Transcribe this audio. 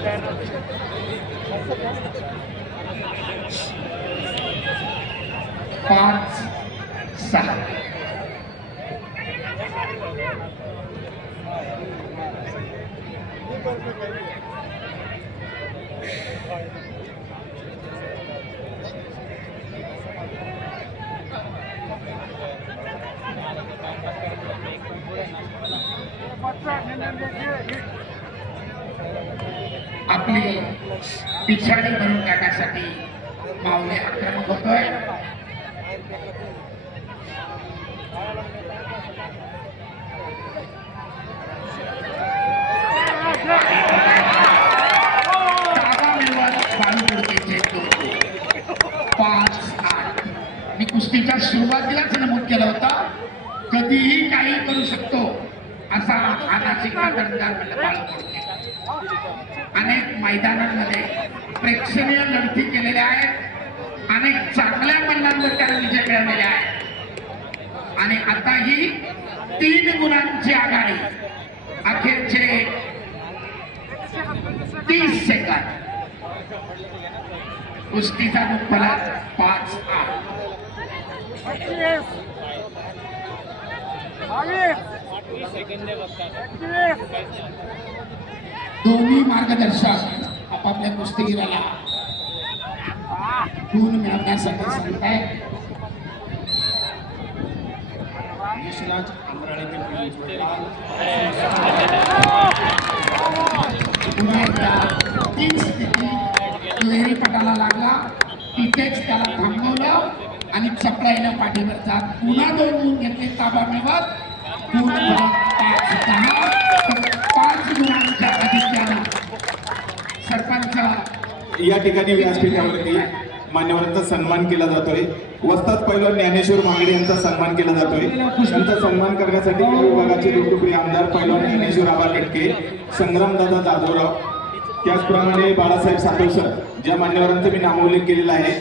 5-6. आपली पिछाडी भरून काढण्यासाठी माऊली आक्रमक होतोय. मी कुस्तीच्या सुरुवातीलाच नमूद केलं होतं, कधीही काही करू शकतो असा आदाची अनेक मैदानांमध्ये प्रेक्षणीय लढती केलेल्या आहेत, अनेक चांगल्या मल्लांवर त्याने विजय मिळवलेले आहेत आणि आता ही 3 गुणांची आघाडी. अखेरचे 30 सेकंद. कुस्तीचा फलक 5-8. दोन्ही मार्गदर्शक आपापल्या कुस्तीगीराला गुण मिळवण्यासाठी सांगतायत. पुन्हा एकदा तीच स्थिती दुहेरी पटाला लागला, तिथेच त्याला थांबवलं आणि चपळाईनं पाठीवर जात पुन्हा 2 गुण घेतले. ताबा मिळवत गुण 5-10. 5 गुणांच्या आधिक्यानं सरपंच या ठिकाणी व्यासपीठावरती मान्यवरांचा सन्मान केला जातोय. वस्ताद पैलवान ज्ञानेश्वर महागडे यांचा सन्मान केला जातोय. त्यांचा सन्मान करण्यासाठी या विभागाचे लोकप्रिय आमदार पैलवान ज्ञानेश्वर आबा टिटके, संग्रामदादा जाधवराव, त्याचप्रमाणे बाळासाहेब सातव सर, ज्या मान्यवरांचा मी नामोल्लेख केलेला आहे.